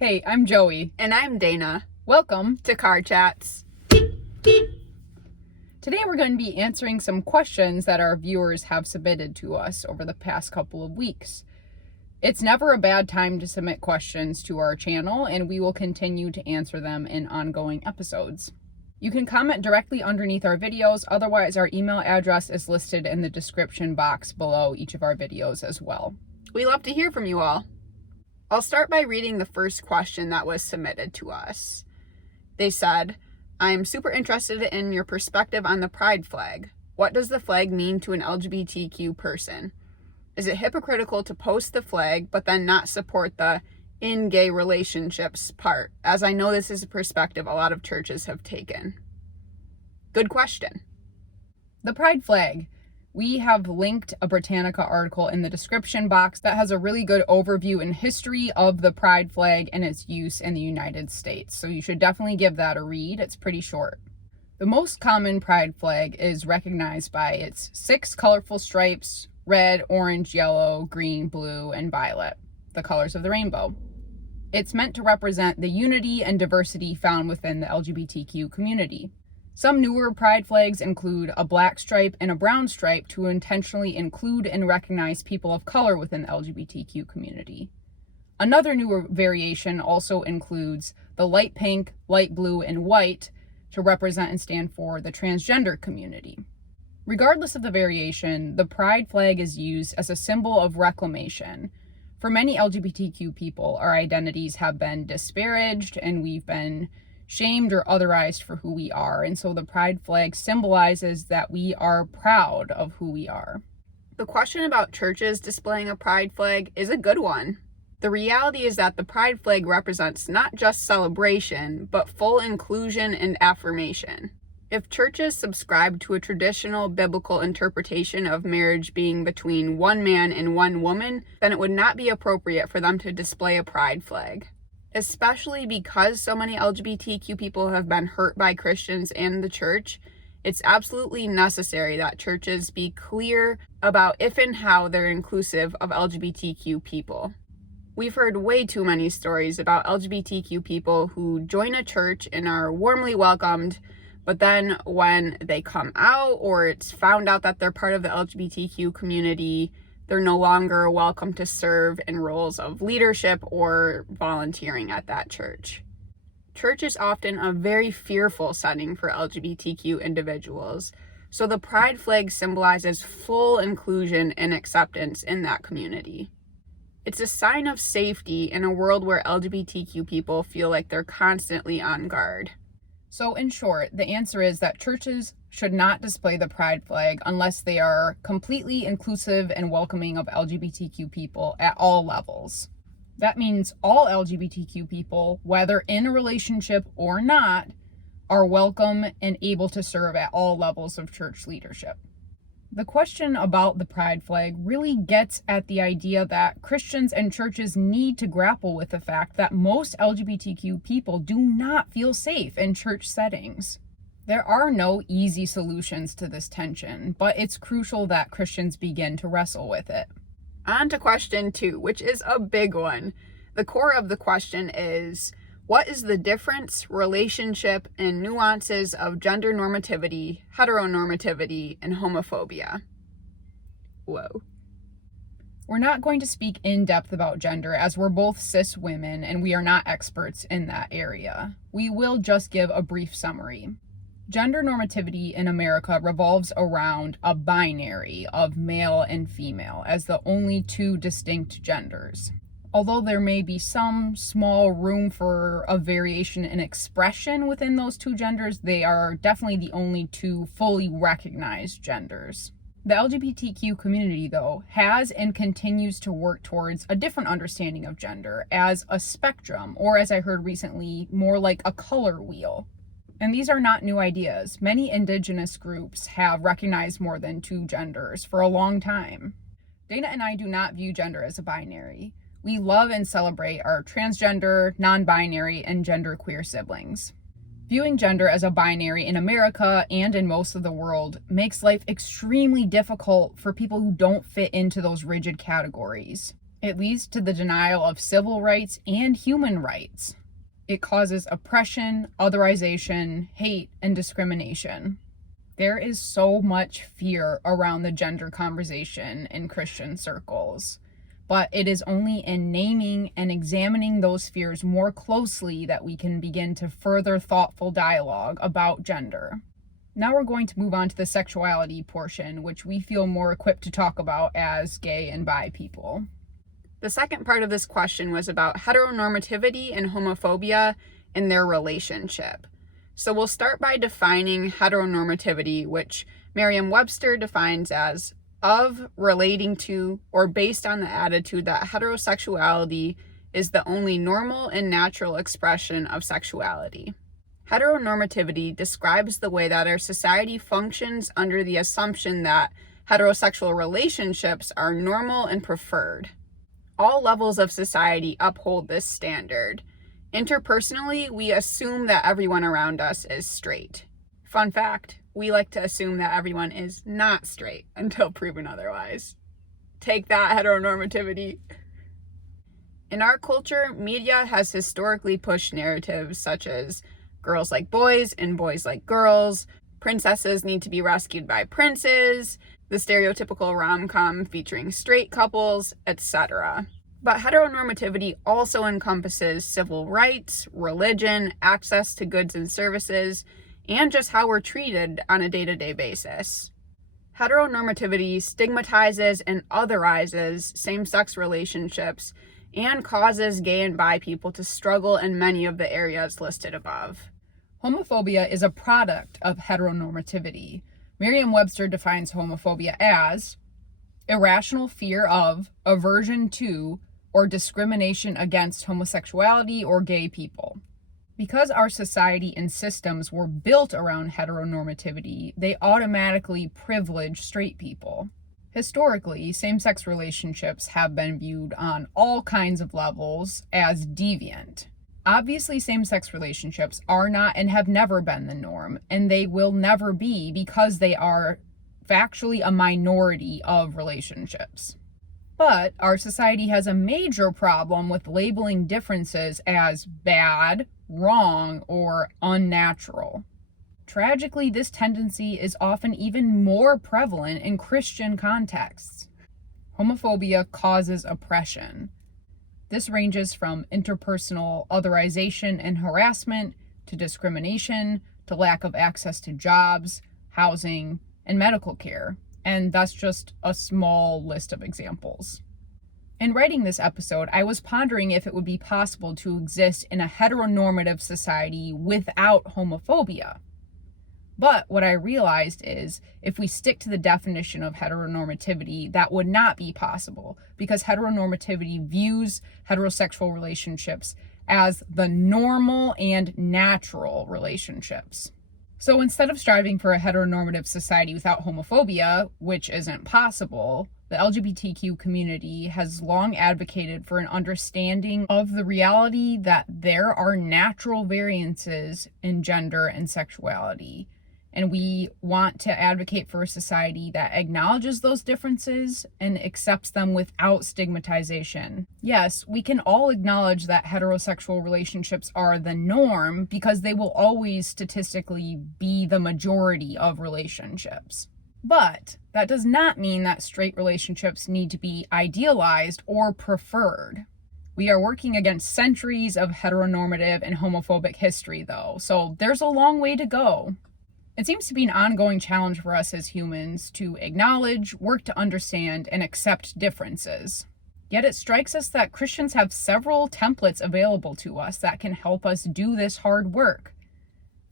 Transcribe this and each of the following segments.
Hey, I'm Joey. And I'm Dana. Welcome to Car Chats. Today we're going to be answering some questions that our viewers have submitted to us over the past couple of weeks. It's never a bad time to submit questions to our channel, and we will continue to answer them in ongoing episodes. You can comment directly underneath our videos, otherwise our email address is listed in the description box below each of our videos as well. We love to hear from you all. I'll start by reading the first question that was submitted to us. They said, I'm super interested in your perspective on the pride flag. What does the flag mean to an LGBTQ person? Is it hypocritical to post the flag but then not support the in gay relationships part? As I know this is a perspective a lot of churches have taken. Good question. The pride flag. We have linked a Britannica article in the description box that has a really good overview and history of the pride flag and its use in the United States. So you should definitely give that a read. It's pretty short. The most common pride flag is recognized by its 6 colorful stripes: red, orange, yellow, green, blue, and violet, the colors of the rainbow. It's meant to represent the unity and diversity found within the LGBTQ community. Some newer pride flags include a black stripe and a brown stripe to intentionally include and recognize people of color within the LGBTQ community. Another newer variation also includes the light pink, light blue, and white to represent and stand for the transgender community. Regardless of the variation, the pride flag is used as a symbol of reclamation. For many LGBTQ people, our identities have been disparaged and we've been shamed or otherized for who we are. And so the pride flag symbolizes that we are proud of who we are. The question about churches displaying a pride flag is a good one. The reality is that the pride flag represents not just celebration, but full inclusion and affirmation. If churches subscribe to a traditional biblical interpretation of marriage being between one man and one woman, then it would not be appropriate for them to display a pride flag. Especially because so many LGBTQ people have been hurt by Christians and the church, it's absolutely necessary that churches be clear about if and how they're inclusive of LGBTQ people. We've heard way too many stories about LGBTQ people who join a church and are warmly welcomed, but then when they come out or it's found out that they're part of the LGBTQ community, they're no longer welcome to serve in roles of leadership or volunteering at that church. Church is often a very fearful setting for LGBTQ individuals, so the pride flag symbolizes full inclusion and acceptance in that community. It's a sign of safety in a world where LGBTQ people feel like they're constantly on guard. So in short, the answer is that churches should not display the pride flag unless they are completely inclusive and welcoming of LGBTQ people at all levels. That means all LGBTQ people, whether in a relationship or not, are welcome and able to serve at all levels of church leadership. The question about the pride flag really gets at the idea that Christians and churches need to grapple with the fact that most LGBTQ people do not feel safe in church settings. There are no easy solutions to this tension, but it's crucial that Christians begin to wrestle with it. On to question 2, which is a big one. The core of the question is, what is the difference, relationship, and nuances of gender normativity, heteronormativity, and homophobia? Whoa. We're not going to speak in depth about gender as we're both cis women and we are not experts in that area. We will just give a brief summary. Gender normativity in America revolves around a binary of male and female as the only 2 distinct genders. Although there may be some small room for a variation in expression within those 2 genders, they are definitely the only 2 fully recognized genders. The LGBTQ community, though, has and continues to work towards a different understanding of gender as a spectrum, or as I heard recently, more like a color wheel. And these are not new ideas. Many indigenous groups have recognized more than 2 genders for a long time. Dana and I do not view gender as a binary. We love and celebrate our transgender, non-binary, and genderqueer siblings. Viewing gender as a binary in America and in most of the world makes life extremely difficult for people who don't fit into those rigid categories. It leads to the denial of civil rights and human rights. It causes oppression, otherization, hate, and discrimination. There is so much fear around the gender conversation in Christian circles, but it is only in naming and examining those fears more closely that we can begin to further thoughtful dialogue about gender. Now we're going to move on to the sexuality portion, which we feel more equipped to talk about as gay and bi people. The second part of this question was about heteronormativity and homophobia and their relationship. So we'll start by defining heteronormativity, which Merriam-Webster defines as of, relating to, or based on the attitude that heterosexuality is the only normal and natural expression of sexuality. Heteronormativity describes the way that our society functions under the assumption that heterosexual relationships are normal and preferred. All levels of society uphold this standard. Interpersonally, we assume that everyone around us is straight. Fun fact, we like to assume that everyone is not straight until proven otherwise. Take that, heteronormativity. In our culture, media has historically pushed narratives such as girls like boys and boys like girls, princesses need to be rescued by princes, the stereotypical rom-com featuring straight couples, etc. But heteronormativity also encompasses civil rights, religion, access to goods and services, and just how we're treated on a day-to-day basis. Heteronormativity stigmatizes and otherizes same-sex relationships and causes gay and bi people to struggle in many of the areas listed above. Homophobia is a product of heteronormativity. Merriam-Webster defines homophobia as irrational fear of, aversion to, or discrimination against homosexuality or gay people. Because our society and systems were built around heteronormativity, they automatically privilege straight people. Historically, same-sex relationships have been viewed on all kinds of levels as deviant. Obviously, same-sex relationships are not and have never been the norm, and they will never be because they are factually a minority of relationships. But our society has a major problem with labeling differences as bad, wrong, or unnatural. Tragically, this tendency is often even more prevalent in Christian contexts. Homophobia causes oppression. This ranges from interpersonal otherization and harassment to discrimination to lack of access to jobs, housing, and medical care. And that's just a small list of examples. In writing this episode, I was pondering if it would be possible to exist in a heteronormative society without homophobia. But what I realized is if we stick to the definition of heteronormativity, that would not be possible because heteronormativity views heterosexual relationships as the normal and natural relationships. So instead of striving for a heteronormative society without homophobia, which isn't possible, the LGBTQ community has long advocated for an understanding of the reality that there are natural variances in gender and sexuality. And we want to advocate for a society that acknowledges those differences and accepts them without stigmatization. Yes, we can all acknowledge that heterosexual relationships are the norm because they will always statistically be the majority of relationships. But that does not mean that straight relationships need to be idealized or preferred. We are working against centuries of heteronormative and homophobic history, though, so there's a long way to go. It seems to be an ongoing challenge for us as humans to acknowledge, work to understand, and accept differences. Yet it strikes us that Christians have several templates available to us that can help us do this hard work.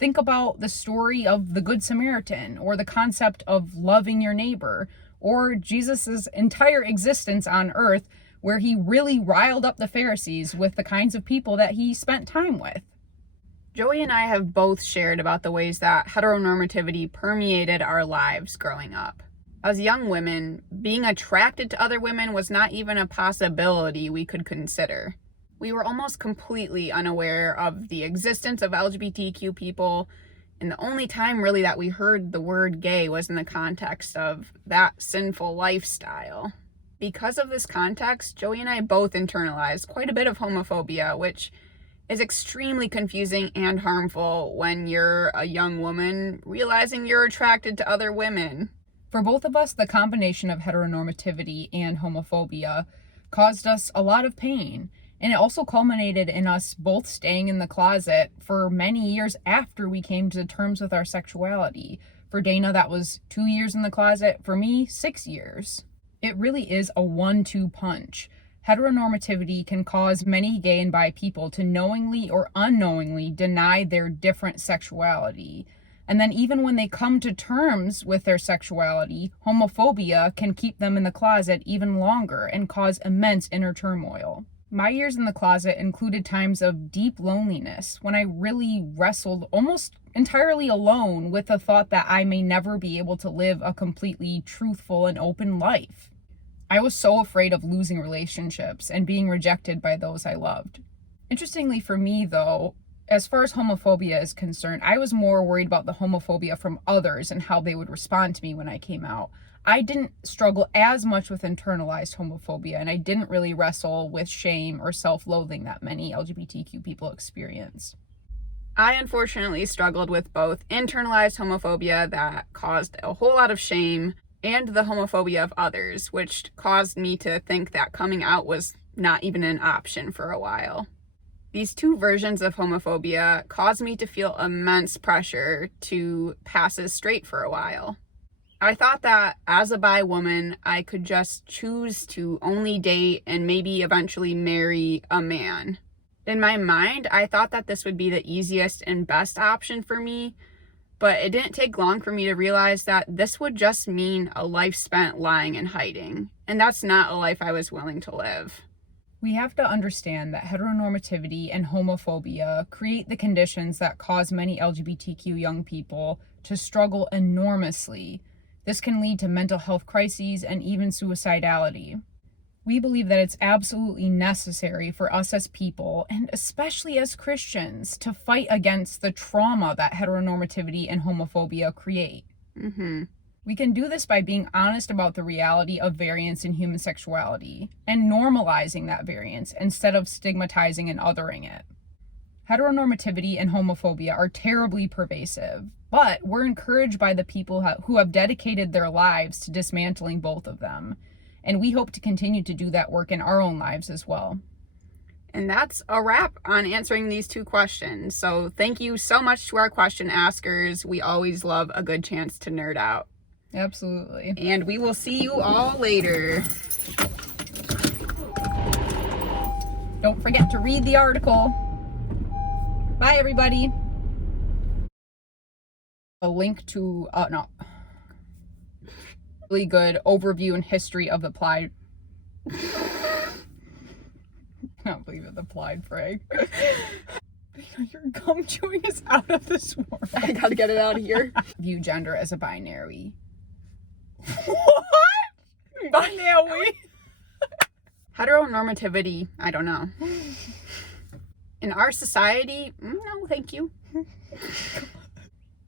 Think about the story of the Good Samaritan, or the concept of loving your neighbor, or Jesus' entire existence on earth, where he really riled up the Pharisees with the kinds of people that he spent time with. Joey and I have both shared about the ways that heteronormativity permeated our lives growing up. As young women, being attracted to other women was not even a possibility we could consider. We were almost completely unaware of the existence of LGBTQ people, and the only time really that we heard the word gay was in the context of that sinful lifestyle. Because of this context, Joey and I both internalized quite a bit of homophobia, which is extremely confusing and harmful when you're a young woman realizing you're attracted to other women. For both of us, the combination of heteronormativity and homophobia caused us a lot of pain. And it also culminated in us both staying in the closet for many years after we came to terms with our sexuality. For Dana, that was 2 years in the closet. For me, 6 years. It really is a 1-2 punch. Heteronormativity can cause many gay and bi people to knowingly or unknowingly deny their different sexuality. And then even when they come to terms with their sexuality, homophobia can keep them in the closet even longer and cause immense inner turmoil. My years in the closet included times of deep loneliness when I really wrestled almost entirely alone with the thought that I may never be able to live a completely truthful and open life. I was so afraid of losing relationships and being rejected by those I loved. Interestingly for me, though, as far as homophobia is concerned, I was more worried about the homophobia from others and how they would respond to me when I came out. I didn't struggle as much with internalized homophobia, and I didn't really wrestle with shame or self-loathing that many LGBTQ people experience. I unfortunately struggled with both internalized homophobia that caused a whole lot of shame and the homophobia of others, which caused me to think that coming out was not even an option for a while. These two versions of homophobia caused me to feel immense pressure to pass as straight for a while. I thought that as a bi woman, I could just choose to only date and maybe eventually marry a man. In my mind, I thought that this would be the easiest and best option for me, but it didn't take long for me to realize that this would just mean a life spent lying and hiding, and that's not a life I was willing to live. We have to understand that heteronormativity and homophobia create the conditions that cause many LGBTQ young people to struggle enormously. This can lead to mental health crises and even suicidality. We believe that it's absolutely necessary for us as people, and especially as Christians, to fight against the trauma that heteronormativity and homophobia create. We can do this by being honest about the reality of variance in human sexuality and normalizing that variance instead of stigmatizing and othering it. Heteronormativity and homophobia are terribly pervasive, but we're encouraged by the people who have dedicated their lives to dismantling both of them. And we hope to continue to do that work in our own lives as well. And that's a wrap on answering these two questions. So thank you so much to our question askers. We always love a good chance to nerd out. Absolutely. And we will see you all later. Don't forget to read the article. Bye, everybody. A link to, really good overview and history of the Pride. I can't believe it, the Pride flag. Your gum chewing is out of this world. I gotta get it out of here. View gender as a binary. What? Binary? Heteronormativity, I don't know. In our society, no, thank you.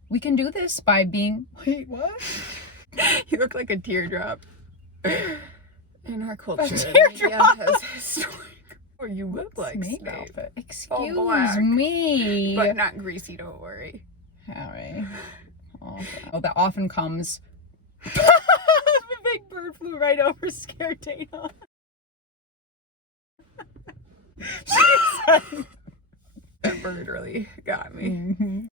We can do this by being... Wait, what? You look like a teardrop. In our culture, media has historic... Or you look like Snape. Excuse me. But not greasy, don't worry. Alright. Oh, that often comes... The big bird flew right over, scared Dana. That bird really got me.